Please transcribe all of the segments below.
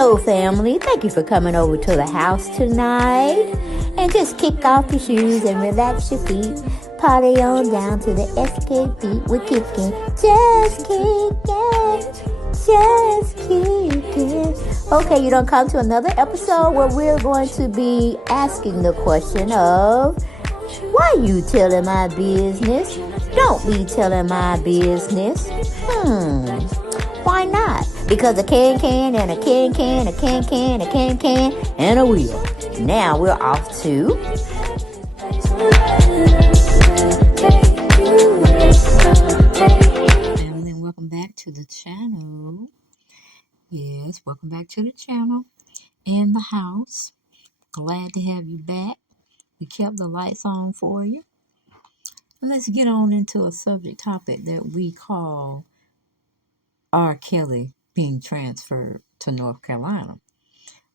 Hello, family. Thank you for coming over to the house tonight. And just kick off your shoes and relax your feet. Party on down to the SK beat. We're kicking. Just kicking. Just kicking. Okay, you don't come to another episode where we're going to be asking the question of, why you telling my business? Don't be telling my business. Why not? Because a can and a can, a can, and a wheel. Now we're off to... Family, welcome back to the channel. Yes, welcome back to the channel. In the house. Glad to have you back. We kept the lights on for you. Let's get on into a subject topic that we call R. Kelly being transferred to North Carolina.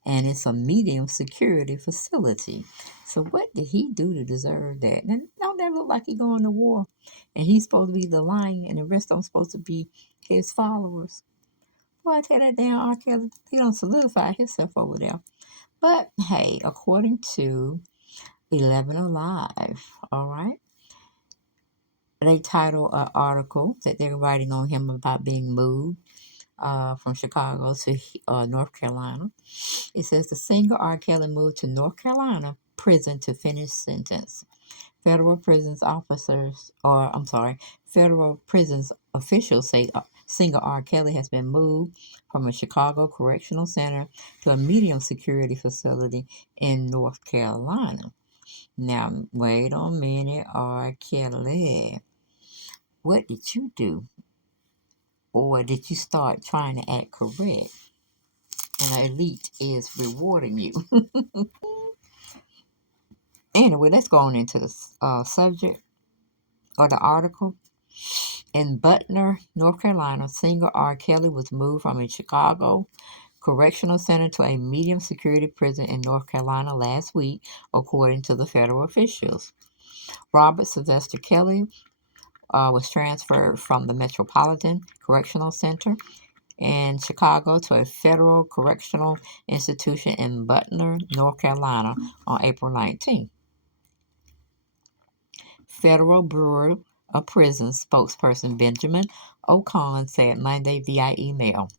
And it's a medium security facility. So what did he do to deserve that? And don't that look like he going to war? And he's supposed to be the lion and the rest of them supposed to be his followers. Boy, I tell that damn R. Kelly, he don't solidify himself over there. But hey, according to 11 Alive, all right? They title an article that they're writing on him about being moved from Chicago to North Carolina. It says the singer R. Kelly moved to North Carolina prison to finish sentence. Federal prisons officials say singer R. Kelly has been moved from a Chicago correctional center to a medium security facility in North Carolina. Now, wait a minute, R. Kelly. What did you do? Or did you start trying to act correct? And the elite is rewarding you. Anyway, let's go on into the subject or the article. In Butner, North Carolina, singer R. Kelly was moved from a Chicago correctional center to a medium security prison in North Carolina last week, according to the federal officials. Robert Sylvester Kelly was transferred from the Metropolitan Correctional Center in Chicago to a federal correctional institution in Butner, North Carolina on April 19th. Federal Bureau of Prisons spokesperson Benjamin O'Connor said Monday via email.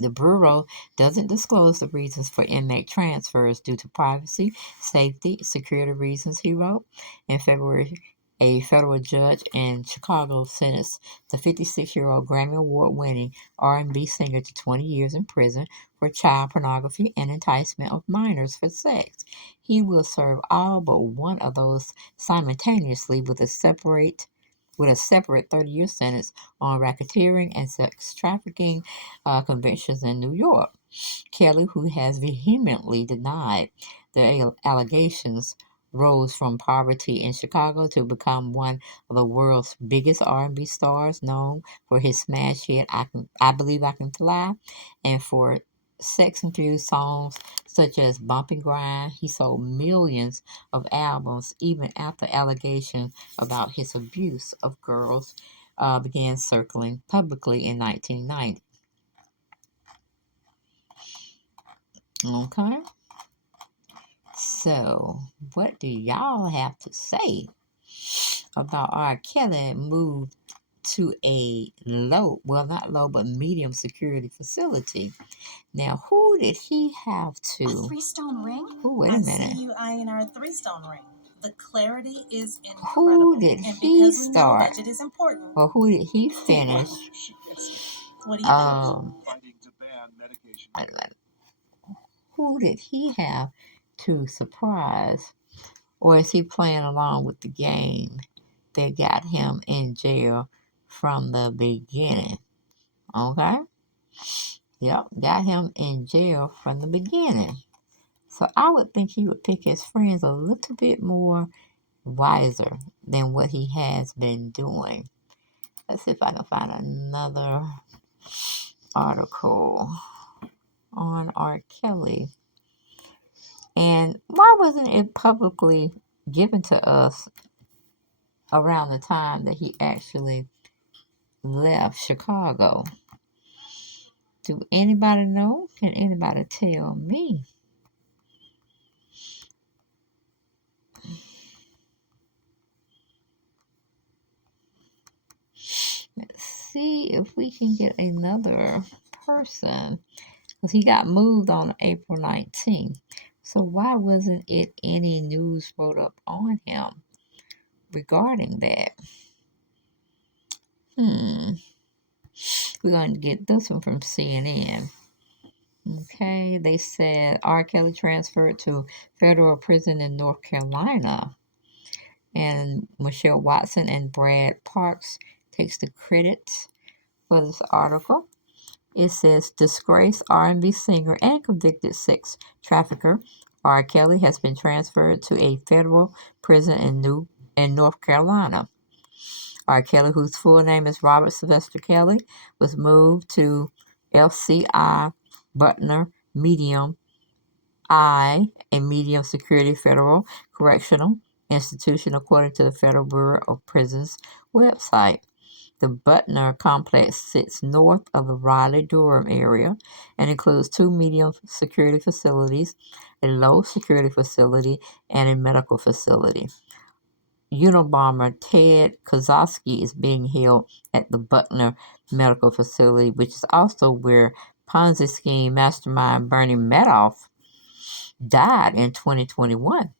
The Bureau doesn't disclose the reasons for inmate transfers due to privacy, safety, security reasons, he wrote. In February, a federal judge in Chicago sentenced the 56-year-old Grammy Award-winning R&B singer to 20 years in prison for child pornography and enticement of minors for sex. He will serve all but one of those simultaneously with a separate 30-year sentence on racketeering and sex trafficking convictions in New York. Kelly, who has vehemently denied the allegations, rose from poverty in Chicago to become one of the world's biggest R&B stars, known for his smash hit I Believe I Can Fly, and for sex-infused songs such as Bump and Grind. He sold millions of albums even after allegations about his abuse of girls began circling publicly in 1990. Okay? So, what do y'all have to say about R. Kelly moved to a not low, but medium security facility? Now, who did he have to? A 3-stone ring? Oh, wait a minute. I see you eyeing our 3-stone ring. The clarity is incredible. Who did he start? Budget is important. Or who did he finish? What do you think? Who did he have to surprise? Or is he playing along with the game that got him in jail from the beginning? Okay? Yep, got him in jail from the beginning. So I would think he would pick his friends a little bit more wiser than what he has been doing. Let's see if I can find another article on R. Kelly. And why wasn't it publicly given to us around the time that he actually left Chicago? Do anybody know? Can anybody tell me? Let's see if we can get another person. Because he got moved on April 19th. So why wasn't it any news wrote up on him regarding that? We're going to get this one from CNN. Okay, they said R. Kelly transferred to federal prison in North Carolina. And Michelle Watson and Brad Parks takes the credit for this article. It says disgraced R&B singer and convicted sex trafficker R. Kelly has been transferred to a federal prison in North Carolina. R. Kelly, whose full name is Robert Sylvester Kelly, was moved to FCI Butner Medium I, a medium security federal correctional institution, according to the Federal Bureau of Prisons website. The Butner complex sits north of the Raleigh-Durham area and includes two medium security facilities, a low security facility, and a medical facility. Unabomber Ted Kozlowski is being held at the Butner Medical Facility, which is also where Ponzi scheme mastermind Bernie Madoff died in 2021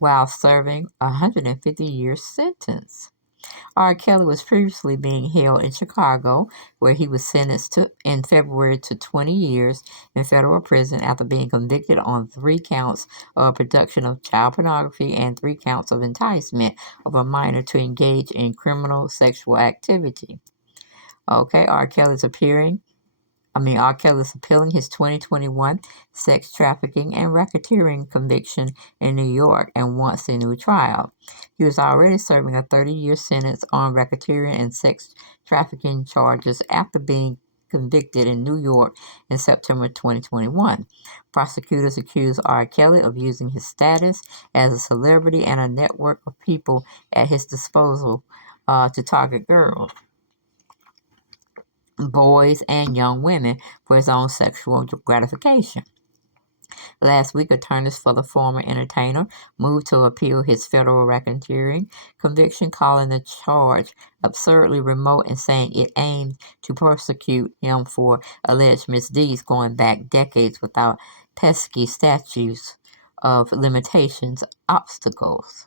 while serving a 150-year sentence. R. Kelly was previously being held in Chicago, where he was sentenced in February to 20 years in federal prison after being convicted on 3 counts of production of child pornography and 3 counts of enticement of a minor to engage in criminal sexual activity. Okay, R. Kelly's appealing his 2021 sex trafficking and racketeering conviction in New York and wants a new trial. He was already serving a 30-year sentence on racketeering and sex trafficking charges after being convicted in New York in September 2021. Prosecutors accused R. Kelly of using his status as a celebrity and a network of people at his disposal to target girls, boys, and young women for his own sexual gratification. Last week, attorneys for the former entertainer moved to appeal his federal racketeering conviction, calling the charge absurdly remote and saying it aimed to prosecute him for alleged misdeeds going back decades without pesky statutes of limitations obstacles.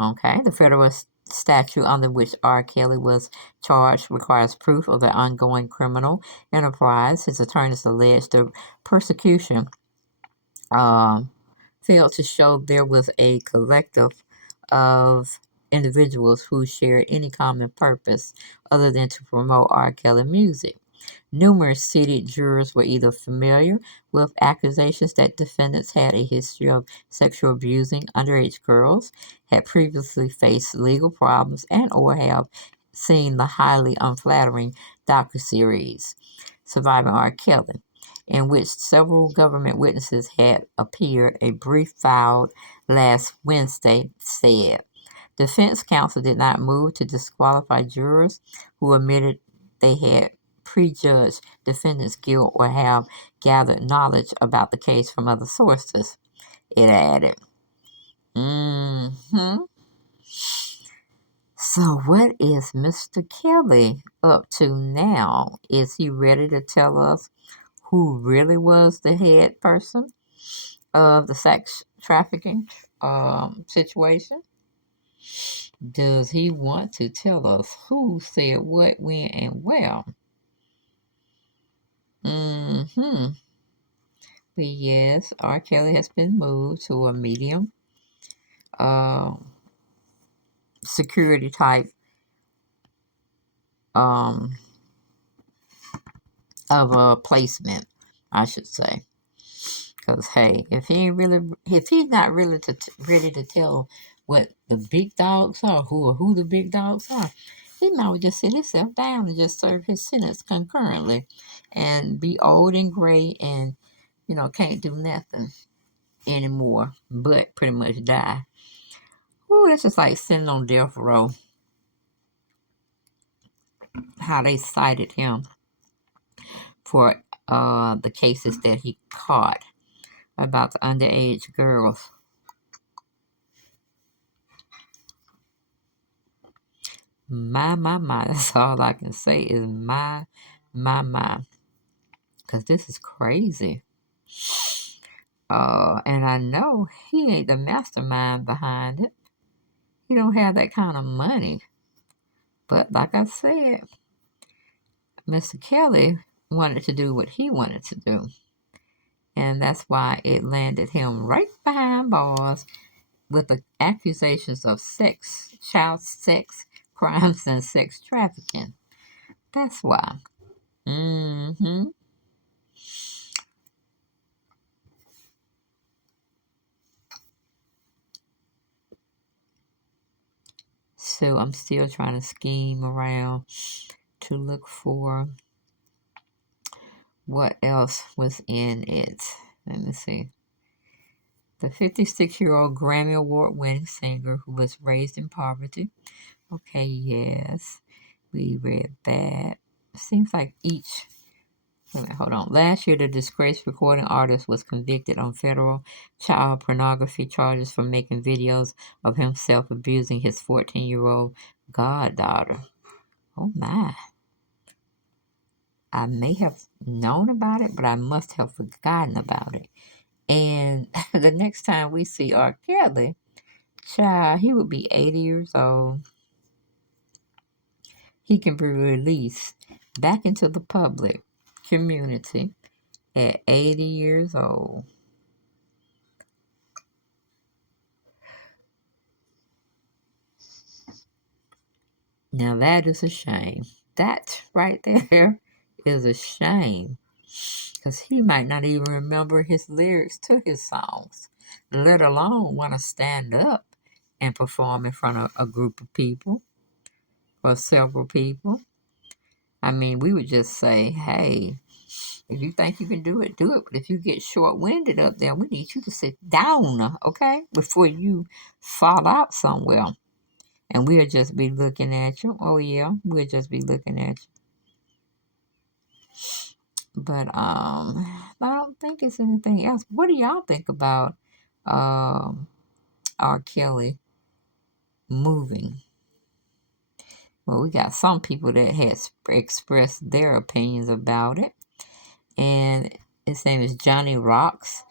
Okay, the federal statute under which R. Kelly was charged requires proof of an ongoing criminal enterprise. His attorneys alleged the persecution failed to show there was a collective of individuals who shared any common purpose other than to promote R. Kelly music. Numerous seated jurors were either familiar with accusations that defendants had a history of sexual abusing underage girls, had previously faced legal problems, and or have seen the highly unflattering docuseries Surviving R. Kelly, in which several government witnesses had appeared. A brief filed last Wednesday said. Defense counsel did not move to disqualify jurors who admitted they had prejudged defendants' guilt or have gathered knowledge about the case from other sources, it added. So what is Mr. Kelly up to now? Is he ready to tell us who really was the head person of the sex trafficking situation? Does he want to tell us who said what, when, and where? But yes, R. Kelly has been moved to a medium security type of a placement, I should say. Because hey, if he's not really ready to tell what the big dogs are, who the big dogs are, he might well just sit himself down and just serve his sentence concurrently, and be old and gray and can't do nothing anymore, but pretty much die. Ooh, that's just like sitting on death row. How they cited him for the cases that he caught about the underage girls. My. That's all I can say is my. Because this is crazy. And I know he ain't the mastermind behind it. He don't have that kind of money. But like I said, Mr. Kelly wanted to do what he wanted to do. And that's why it landed him right behind bars with the accusations of child sex crimes and sex trafficking. That's why. Mm-hmm. So I'm still trying to scheme around to look for what else was in it. Let me see. The 56-year-old Grammy Award winning singer who was raised in poverty. Okay, yes, we read that. Seems like each. Wait a minute, hold on. Last year, the disgraced recording artist was convicted on federal child pornography charges for making videos of himself abusing his 14-year-old goddaughter. Oh my. I may have known about it, but I must have forgotten about it. And the next time we see R. Kelly, child, he would be 80 years old. He can be released back into the public community at 80 years old. Now that is a shame. That right there is a shame. Because he might not even remember his lyrics to his songs, let alone want to stand up and perform in front of a group of people or several people. I mean, we would just say, hey, if you think you can do it, do it. But if you get short-winded up there, we need you to sit down, okay, before you fall out somewhere. And we'll just be looking at you. Oh, yeah, we'll just be looking at you. But I don't think it's anything else. What do y'all think about R. Kelly moving? Well, we got some people that has expressed their opinions about it. And his name is Johnny Rocks.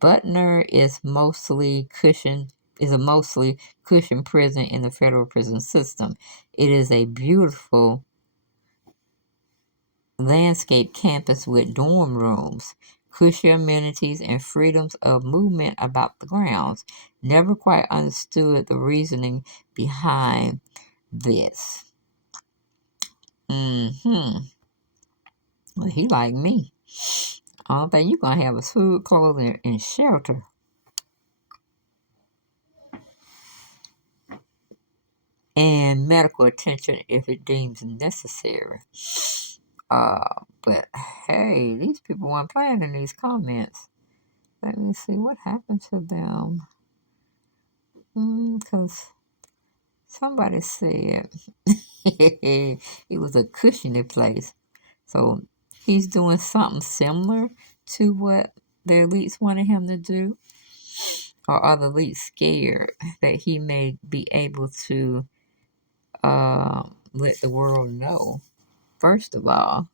Butner is a mostly cushion prison in the federal prison system. It is a beautiful landscape campus with dorm rooms, cushy amenities, and freedoms of movement about the grounds. Never quite understood the reasoning behind this. Mm-hmm. Well, he like me. All thing you're gonna have is food, clothing, and shelter. And medical attention if it deems necessary. But hey, these people weren't playing in these comments. Let me see what happened to them. Because somebody said it was a cushiony place. So he's doing something similar to what the elites wanted him to do. Or are the elites scared that he may be able to let the world know, first of all,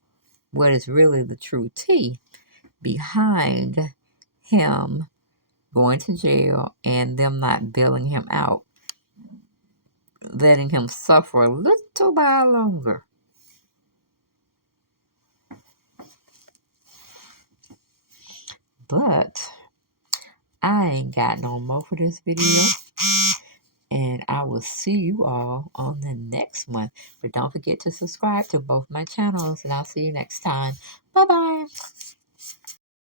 what is really the true tea behind him going to jail and them not bailing him out, letting him suffer a little while longer. But I ain't got no more for this video. And I will see you all on the next one. But don't forget to subscribe to both my channels. And I'll see you next time. Bye-bye.